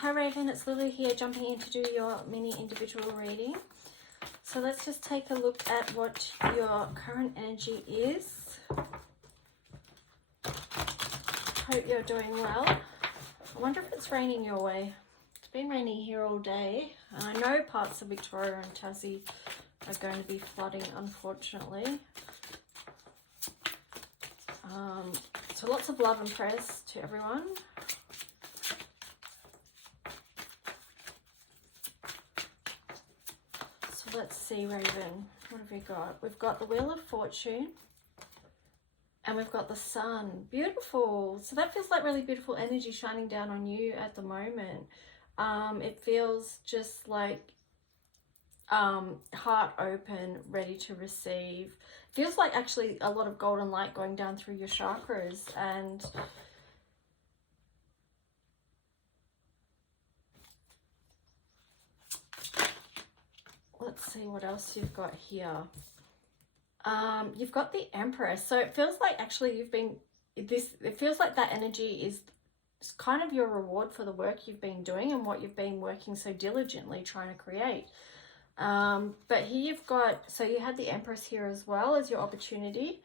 Hi Raven, it's Lily here, jumping in to do your mini individual reading. So let's just take a look at what your current energy is. Hope you're doing well. I wonder if it's raining your way. It's been raining here all day. I know parts of Victoria and Tassie are going to be flooding, unfortunately. So lots of love and prayers to everyone. So let's see, Raven, what have we got? We've got the Wheel of Fortune and we've got the Sun. Beautiful. So that feels like really beautiful energy shining down on you at the moment. It feels just like heart open, ready to receive. Feels like actually a lot of golden light going down through your chakras, and let's see what else you've got here. You've got the Empress. So it feels like actually you've been it feels like that energy is kind of your reward for the work you've been doing and what you've been working so diligently trying to create. But here you've got, so you had the Empress here as well as your opportunity.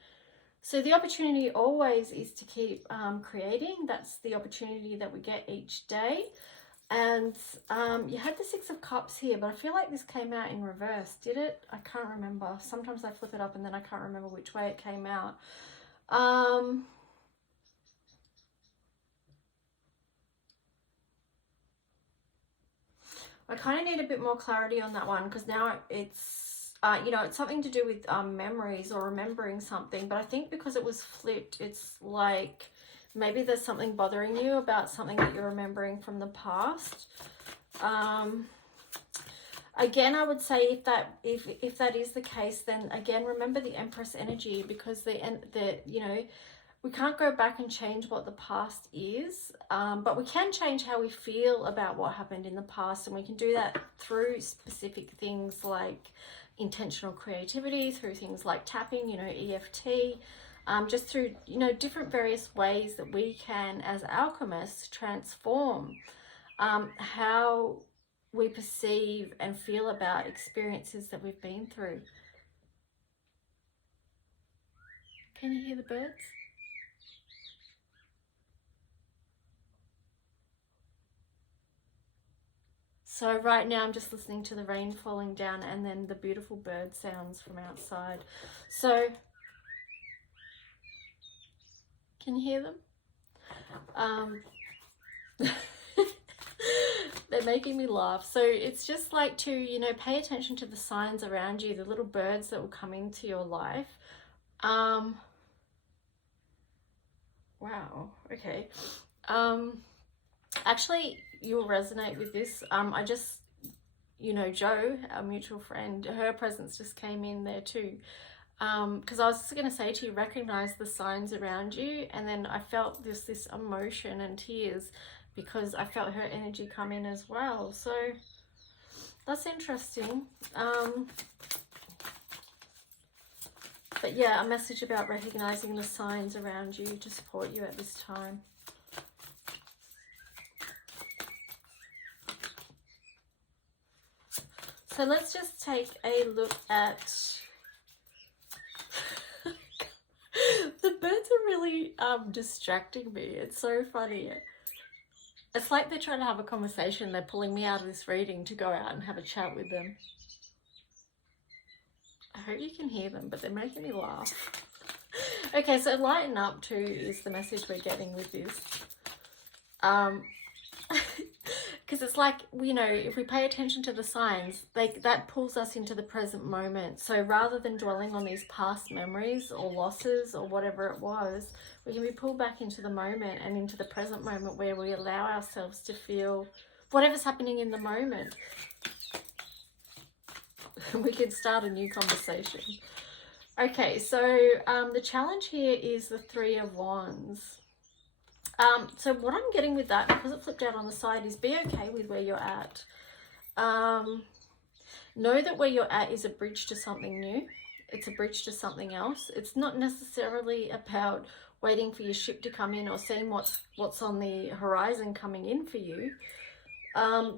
So the opportunity always is to keep creating. That's the opportunity that we get each day. And you had the Six of Cups here, but I feel like this came out in reverse. Did it? I can't remember. Sometimes I flip it up and then I can't remember which way it came out. I kind of need a bit more clarity on that one, because now it's, you know, it's something to do with memories or remembering something. But I think because it was flipped, it's like maybe there's something bothering you about something that you're remembering from the past. Again, I would say if that is the case, then again, remember the Empress energy, because the you know, we can't go back and change what the past is, but we can change how we feel about what happened in the past, and we can do that through specific things like intentional creativity, through things like tapping, you know, EFT, just through, you know, different various ways that we can, as alchemists, transform how we perceive and feel about experiences that we've been through. Can you hear the birds? So right now I'm just listening to the rain falling down and then the beautiful bird sounds from outside. So, can you hear them? They're making me laugh. So it's just like to, you know, pay attention to the signs around you, the little birds that will come into your life. Wow, okay. Actually, you'll resonate with this. I just, you know, Jo, our mutual friend, her presence just came in there too. Because I was just going to say to you, recognize the signs around you, and then I felt this emotion and tears because I felt her energy come in as well. So that's interesting. But yeah, a message about recognizing the signs around you to support you at this time. So let's just take a look at the birds are really distracting me. It's so funny. It's like they're trying to have a conversation. They're pulling me out of this reading to go out and have a chat with them. I hope you can hear them, but they're making me laugh. Okay, so lighten up too is the message we're getting with this. Because it's like, you know, if we pay attention to the signs, that pulls us into the present moment. So rather than dwelling on these past memories or losses or whatever it was, we can be pulled back into the moment and into the present moment, where we allow ourselves to feel whatever's happening in the moment. We could start a new conversation. Okay, so the challenge here is the Three of Wands. So what I'm getting with that, because it flipped out on the side, is be okay with where you're at. Know that where you're at is a bridge to something new. It's a bridge to something else. It's not necessarily about waiting for your ship to come in or seeing what's on the horizon coming in for you.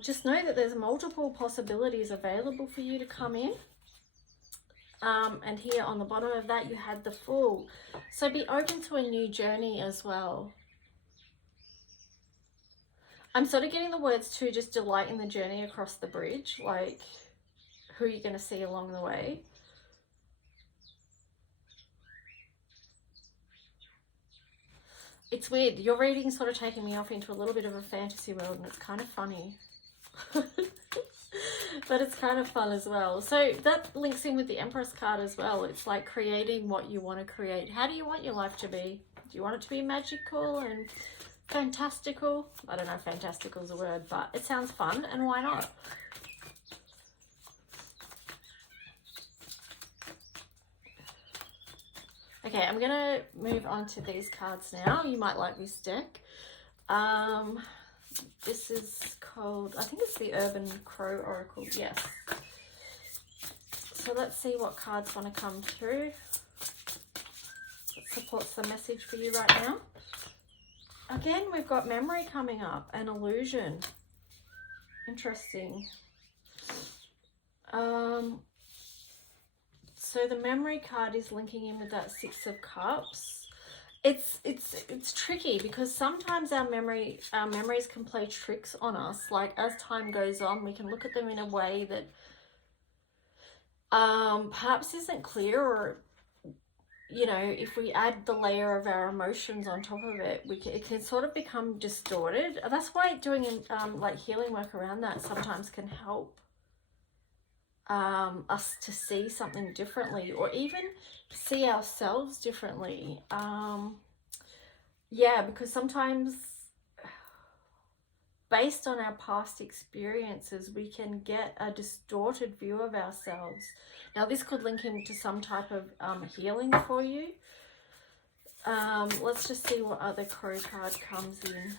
just know that there's multiple possibilities available for you to come in. And here on the bottom of that, you had the Fool. So be open to a new journey as well. I'm sort of getting the words too, just delight in the journey across the bridge, like who you're going to see along the way. It's weird. Your reading's sort of taking me off into a little bit of a fantasy world, and it's kind of funny. But it's kind of fun as well. So that links in with the Empress card as well. It's like creating what you want to create. How do you want your life to be? Do you want it to be magical and fantastical? I don't know if fantastical is a word, but it sounds fun, and why not? Okay, I'm going to move on to these cards now. You might like this deck. This is called, I think it's the Urban Crow Oracle, yes. So let's see what cards want to come through. That supports the message for you right now. Again, we've got memory coming up and illusion. Interesting. So the memory card is linking in with that Six of Cups. It's tricky because sometimes our memories can play tricks on us. Like as time goes on, we can look at them in a way that perhaps isn't clear, or you know, if we add the layer of our emotions on top of it, it can sort of become distorted. That's why doing like healing work around that sometimes can help us to see something differently, or even see ourselves differently. Yeah, because sometimes based on our past experiences, we can get a distorted view of ourselves. Now this could link into some type of healing for you. Let's just see what other crow card comes in.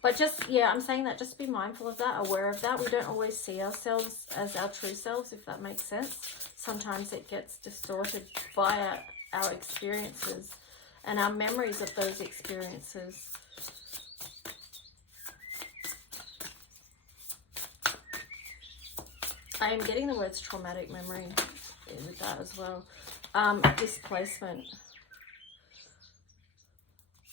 But just, yeah, I'm saying that just be mindful of that, aware of that. We don't always see ourselves as our true selves, if that makes sense. Sometimes it gets distorted by our experiences and our memories of those experiences. I am getting the words traumatic memory with that as well. Displacement.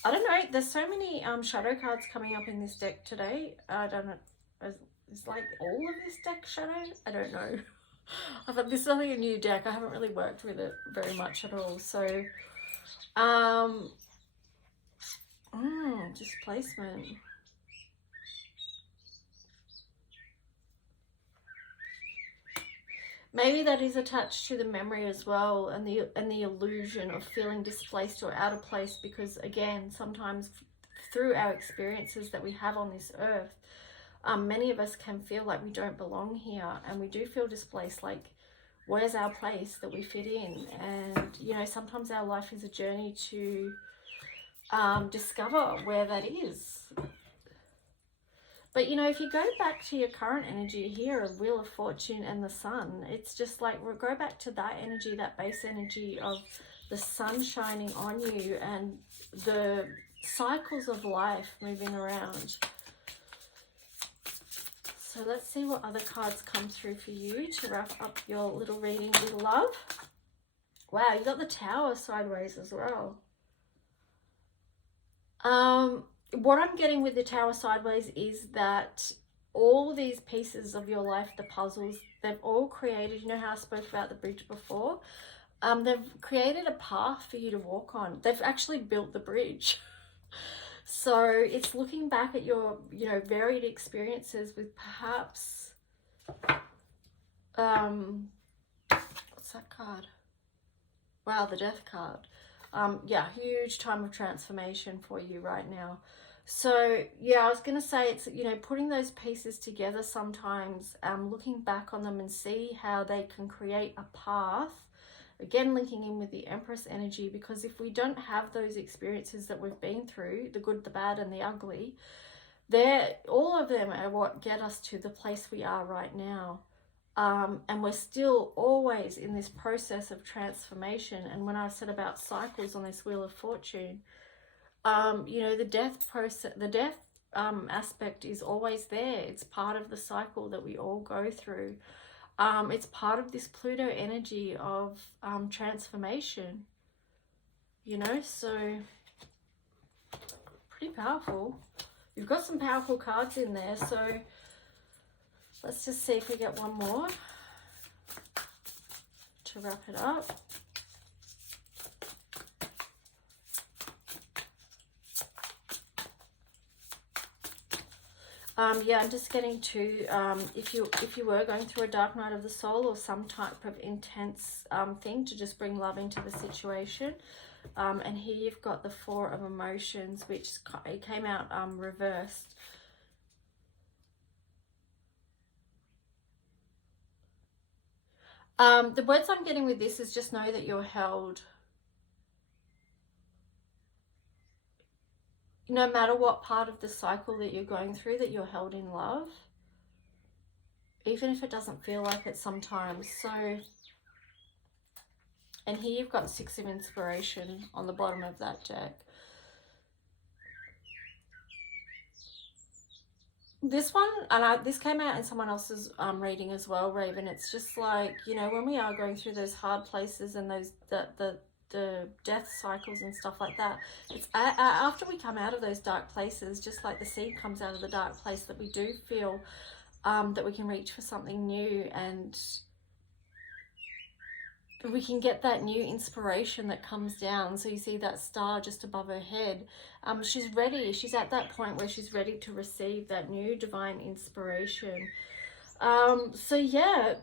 I don't know, there's so many shadow cards coming up in this deck today. I don't know, is like all of this deck shadow? I don't know. I thought this is only a new deck. I haven't really worked with it very much at all. So, displacement. Maybe that is attached to the memory as well, and the illusion of feeling displaced or out of place, because again, sometimes through our experiences that we have on this earth, many of us can feel like we don't belong here, and we do feel displaced, like where's our place that we fit in? And you know, sometimes our life is a journey to discover where that is. But you know, if you go back to your current energy here of Wheel of Fortune and the Sun, it's just like we'll go back to that energy, that base energy of the sun shining on you and the cycles of life moving around. So let's see what other cards come through for you to wrap up your little reading with love. Wow, you got the Tower sideways as well. What I'm getting with the Tower sideways is that all these pieces of your life, the puzzles, they've all created, you know how I spoke about the bridge before? They've created a path for you to walk on. They've actually built the bridge. So it's looking back at your, you know, varied experiences with perhaps, what's that card? Wow, the Death card. Yeah, huge time of transformation for you right now. So yeah, I was going to say, it's, you know, putting those pieces together sometimes, looking back on them and see how they can create a path. Again, linking in with the Empress energy, because if we don't have those experiences that we've been through, the good, the bad and the ugly, all of them are what get us to the place we are right now. And we're still always in this process of transformation. And when I said about cycles on this Wheel of Fortune, you know, the death process, the death aspect is always there. It's part of the cycle that we all go through. It's part of this Pluto energy of transformation, you know, so pretty powerful. You've got some powerful cards in there, so let's just see if we get one more to wrap it up. Yeah, I'm just getting to if you were going through a dark night of the soul or some type of intense thing, to just bring love into the situation. And here you've got the Four of Emotions, which it came out reversed. The words I'm getting with this is just know that you're held. No matter what part of the cycle that you're going through, that you're held in love, even if it doesn't feel like it sometimes. So, and here you've got Six of Inspiration on the bottom of that deck. This one, and this came out in someone else's reading as well, Raven. It's just like, you know, when we are going through those hard places and those the death cycles and stuff like that, it's after we come out of those dark places, just like the seed comes out of the dark place, that we do feel that we can reach for something new, and we can get that new inspiration that comes down. So you see that star just above her head. She's ready. She's at that point where she's ready to receive that new divine inspiration. So yeah,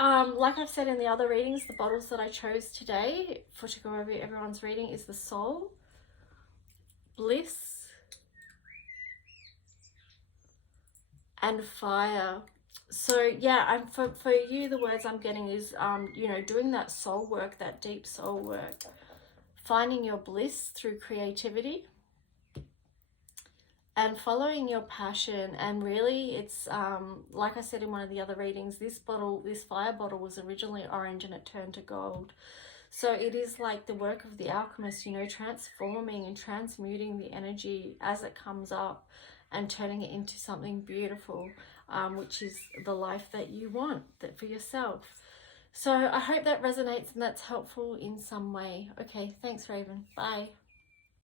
like I've said in the other readings, the bottles that I chose today to go over everyone's reading is the Soul, Bliss, and Fire. So yeah, for you, the words I'm getting is, you know, doing that soul work, that deep soul work, finding your bliss through creativity, and following your passion. And really, it's like I said in one of the other readings, this fire bottle was originally orange and it turned to gold. So it is like the work of the alchemist, you know, transforming and transmuting the energy as it comes up and turning it into something beautiful, which is the life that you want for yourself. So I hope that resonates and that's helpful in some way. Okay, thanks, Raven. Bye.